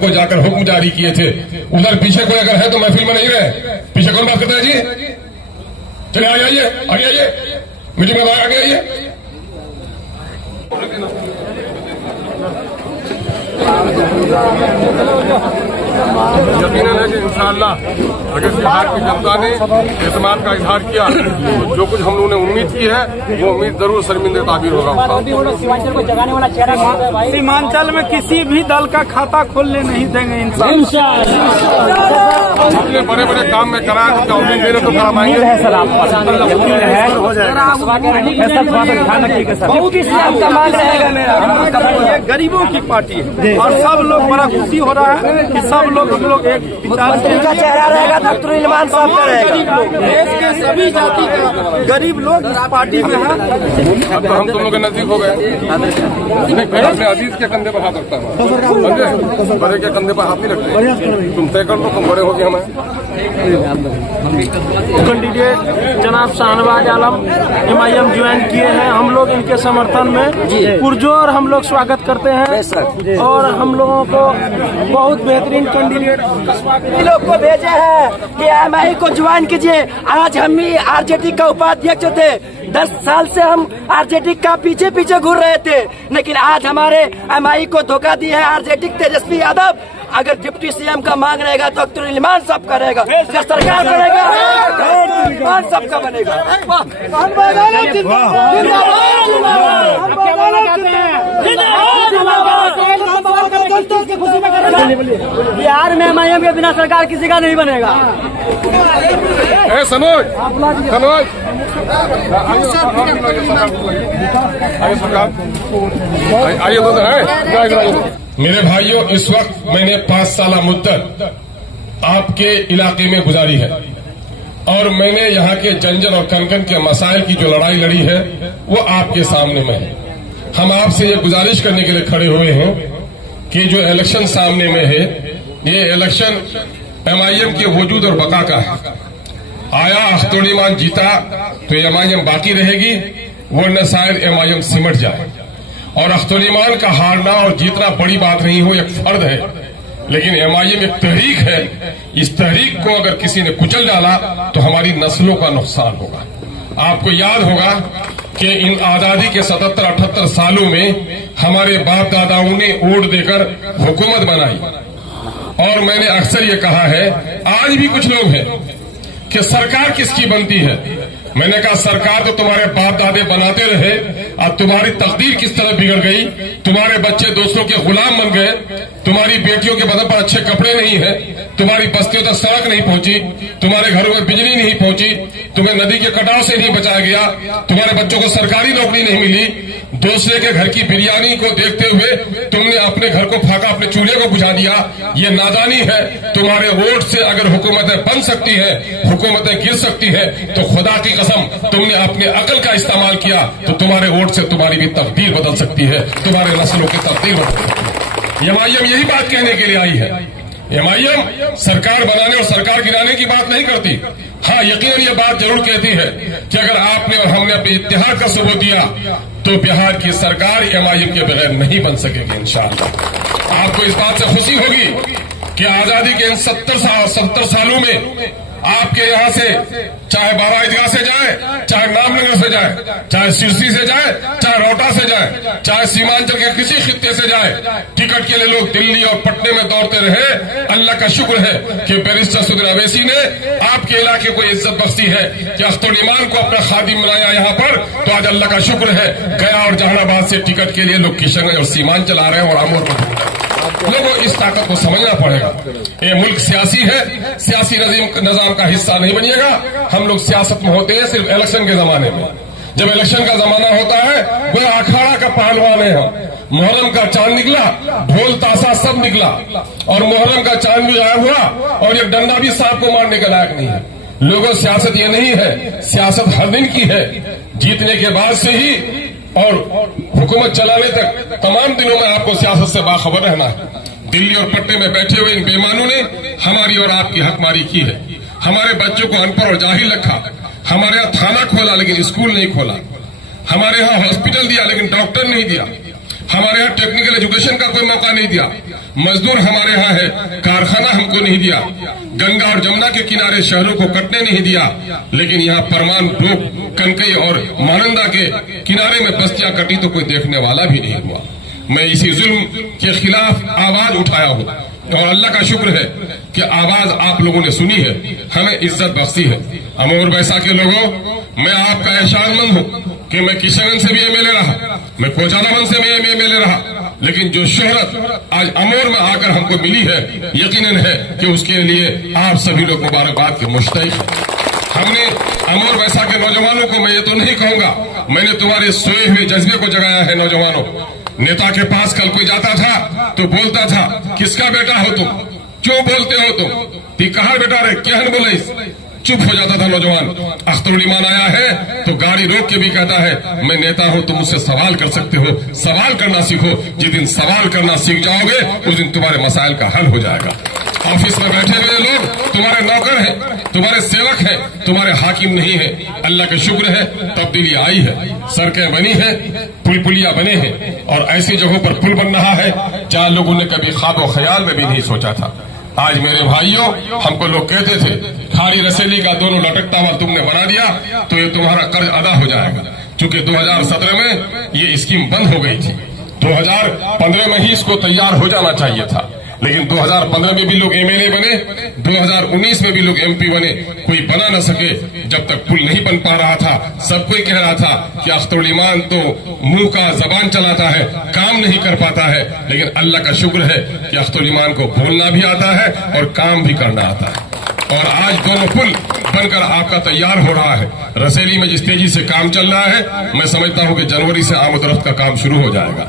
को जाकर हुक्म जारी किए थे। उधर पीछे कोई अगर है तो महफिल में नहीं रहे। पीछे कौन बात करता है जी? चले आगे आइए मीटिंग में आगे आइए। यकीनन है कि इंशाअल्लाह अगर बिहार की जनता ने एतमाद का इजहार किया तो जो कुछ हम लोगों ने उम्मीद की है वो उम्मीद जरूर शर्मिंदे ताबीर होगा। सीमांचल को जगाने वाला चेहरा सीमांचल में किसी भी दल का खाता खोलने नहीं देंगे इंशाअल्लाह। इतने बड़े बड़े काम में कराया तो उम्मीद मेरे तो करा पाएंगे सर। आप ये गरीबों की पार्टी है और सब लोग बड़ा खुशी हो रहा है कि सब लोग हम लोग एक मंत्री का चेहरा रहेगा, डॉक्टर इल्मान साहब का रहेगा। देश के सभी जाति के गरीब लोग इस पार्टी में हैं। अब तो हम तुम लोग के नजदीक हो गए। अपने अजीज के कंधे पर हाथ रखता हूँ, बड़े के कंधे पर हाथ नहीं रखते। तुम तय कर लो, तुम बड़े होगे हमें। कैंडिडेट जनाब शाहनवाज आलम MIM ज्वाइन किए हैं। हम लोग इनके समर्थन में पुरजोर हम लोग स्वागत करते हैं और हम लोगों को बहुत बेहतरीन कैंडिडेट लोग को भेजे हैं कि MI को ज्वाइन कीजिए। आज हम ही RJD का उपाध्यक्ष थे। 10 साल से हम RJD का पीछे घूर रहे थे, लेकिन आज हमारे MI को धोखा दिया है RJD तेजस्वी यादव। अगर डिप्टी CM का मांग रहेगा तो डॉक्टर इल्मान साहब का रहेगा। अगर सरकार बनेगा तो इल्मान साहब का बनेगा। बिहार में MIM के बिना सरकार किसी का नहीं बनेगा। सनोज आइए तो है। मेरे भाइयों, इस वक्त मैंने 5 साल मुद्दत आपके इलाके में गुजारी है और मैंने यहाँ के जंजन और कनकन के मसाइल की जो लड़ाई लड़ी है वो आपके सामने में है। हम आपसे ये गुजारिश करने के लिए खड़े हुए हैं कि जो इलेक्शन सामने में है, ये इलेक्शन MIM के वजूद और बका का है। आया अख्तर इल्मान जीता तो MIM बाकी रहेगी, वरना शायद MIM सिमट जाए। और अख्तर इल्मान का हारना और जीतना बड़ी बात नहीं हो, एक फर्द है, लेकिन MIM एक तहरीक है। इस तहरीक को अगर किसी ने कुचल डाला तो हमारी नस्लों का नुकसान होगा। आपको याद होगा कि इन आजादी के 77-78 सालों में हमारे बाप दादाओं ने वोट देकर हुकूमत बनाई और मैंने अक्सर ये कहा है, आज भी कुछ लोग हैं कि सरकार किसकी बनती है। मैंने कहा सरकार तो तुम्हारे बाप दादे बनाते रहे, अब तुम्हारी तकदीर किस तरह बिगड़ गई। तुम्हारे बच्चे दोस्तों के गुलाम बन गए, तुम्हारी बेटियों के बदन पर अच्छे कपड़े नहीं है, तुम्हारी बस्तियों तक सड़क नहीं पहुंची, तुम्हारे घरों में बिजली नहीं पहुंची, तुम्हें नदी के कटाव से नहीं बचाया गया, तुम्हारे बच्चों को सरकारी नौकरी नहीं मिली। दूसरे के घर की बिरयानी को देखते हुए तुमने अपने घर को फाका, अपने चूल्हे को बुझा दिया। ये नादानी है। तुम्हारे वोट से अगर हुकूमतें बन सकती है, हुकूमतें गिर सकती है, तो खुदा की कसम तुमने अपने अकल का इस्तेमाल किया तो तुम्हारे वोट से तुम्हारी भी तकदीर बदल सकती है, तुम्हारे नस्लों की तकदीर बदल सकती है। MIM यही बात कहने के लिए आई है। MIM सरकार बनाने और सरकार गिराने की बात नहीं करती। हाँ, यकीनन ये बात जरूर कहती है कि अगर आपने और हमने अपने इत्तेहाद का सबूत दिया तो बिहार की सरकार MIM के बगैर नहीं बन सकेगी इंशाअल्लाह। आपको इस बात से खुशी होगी कि आजादी के इन 70 सालों में आपके यहाँ से चाहे बाबा ईदगाह से जाए, चाहे नामनगर से जाए, चाहे सिरसी से जाए, चाहे रोहटा से जाए, चाहे सीमांचल के किसी खित्ते से जाए, टिकट के लिए लोग दिल्ली और पटने में दौड़ते रहे। अल्लाह का शुक्र है कि बैरिस्टर सुदीर अवैसी ने आपके इलाके को इज्जत बख्शी है कि अख्तर इल्मान को अपना खादिम बनाया यहाँ पर। तो आज अल्लाह का शुक्र है, गया और जहानाबाद से टिकट के लिए लोग किशनगंज और सीमांचल आ रहे हैं और आमोर को। लोगों को इस ताकत को समझना पड़ेगा। ये मुल्क सियासी है, सियासी निजाम का हिस्सा नहीं बनिएगा। हम लोग सियासत में होते हैं सिर्फ इलेक्शन के जमाने में। जब इलेक्शन का जमाना होता है वो अखाड़ा का पहलवान है हम। मुहर्रम का चांद निकला, ढोल ताशा सब निकला और मुहर्रम का चांद भी गायब हुआ और एक डंडा भी सांप को मारने के लायक नहीं है। लोगों सियासत ये नहीं है, सियासत हर दिन की है। जीतने के बाद से ही और हुकूमत चलाने तक तमाम दिनों में आपको सियासत से बाखबर रहना है। दिल्ली और पटने में बैठे हुए इन बेईमानों ने हमारी और आपकी हकमारी की है। हमारे बच्चों को अनपढ़ और जाहिल रखा। हमारे यहाँ थाना खोला लेकिन स्कूल नहीं खोला। हमारे यहाँ हॉस्पिटल दिया लेकिन डॉक्टर नहीं दिया। हमारे यहाँ टेक्निकल एजुकेशन का कोई मौका नहीं दिया। मजदूर हमारे यहाँ है, कारखाना हमको नहीं दिया, गंगा और जमुना के किनारे शहरों को कटने नहीं दिया, लेकिन यहाँ परमान ब्लॉक, कनकई और मानंदा के किनारे में बस्तियां कटी तो कोई देखने वाला भी नहीं हुआ। मैं इसी जुल्म के खिलाफ आवाज उठाया हूँ और अल्लाह का शुक्र है कि आवाज आप लोगों ने सुनी है, हमें इज्जत बख्शी है। अमोर बैसा के लोगों, मैं आपका एहसानमंद हूँ कि मैं किशनगंज से भी एमएलए रहा, मैं कोचालामन से भी एमएलए रहा, लेकिन जो शोहरत आज अमोर में आकर हमको मिली है, यकीनन है कि उसके लिए आप सभी लोग मुबारकबाद के मुस्तहिक हैं। हमने अमोर वैसा के नौजवानों को, मैं ये तो नहीं कहूंगा, मैंने तुम्हारे सोए हुए जज्बे को जगाया है। नौजवानों, नेता के पास कल कोई जाता था तो बोलता था, किसका बेटा हो तुम, क्यों बोलते हो तुम, कहा बेटा रे क्या बोले, चुप हो जाता था नौजवान। अख्तरुल ईमान आया है तो गाड़ी रोक के भी कहता है, मैं नेता हूं, तुम मुझसे सवाल कर सकते हो, सवाल करना सीखो। जिस दिन सवाल करना सीख जाओगे उस दिन तुम्हारे मसाइल का हल हो जाएगा। ऑफिस में बैठे हुए लोग तुम्हारे नौकर हैं, तुम्हारे सेवक हैं, तुम्हारे हाकिम नहीं है। अल्लाह का शुक्र है तब्दीली आई है, सड़कें बनी है, पुल पुलिया बने हैं और ऐसी जगहों पर पुल बन रहा है जहां लोगों ने कभी ख्वाब और ख्याल में भी नहीं सोचा था। आज मेरे भाइयों, हमको लोग कहते थे खाड़ी रसेली का दोनों लटकता हुआ तुमने बना दिया तो ये तुम्हारा कर्ज अदा हो जाएगा। चूंकि 2017 में ये स्कीम बंद हो गई थी, 2015 में ही इसको तैयार हो जाना चाहिए था, लेकिन 2015 में भी लोग एमएलए बने, 2019 में भी लोग एमपी बने, कोई बना न सके। जब तक पुल नहीं बन पा रहा था, सब कोई कह रहा था कि अख्तरुल ईमान तो मुंह का जबान चलाता है, काम नहीं कर पाता है, लेकिन अल्लाह का शुक्र है कि अख्तरुल ईमान को बोलना भी आता है और काम भी करना आता है। और आज दोनों पुल बनकर आपका तैयार हो रहा है। रसेली में जिस तेजी से काम चल रहा है, मैं समझता हूं कि जनवरी से आमद रफ्त का काम शुरू हो जाएगा।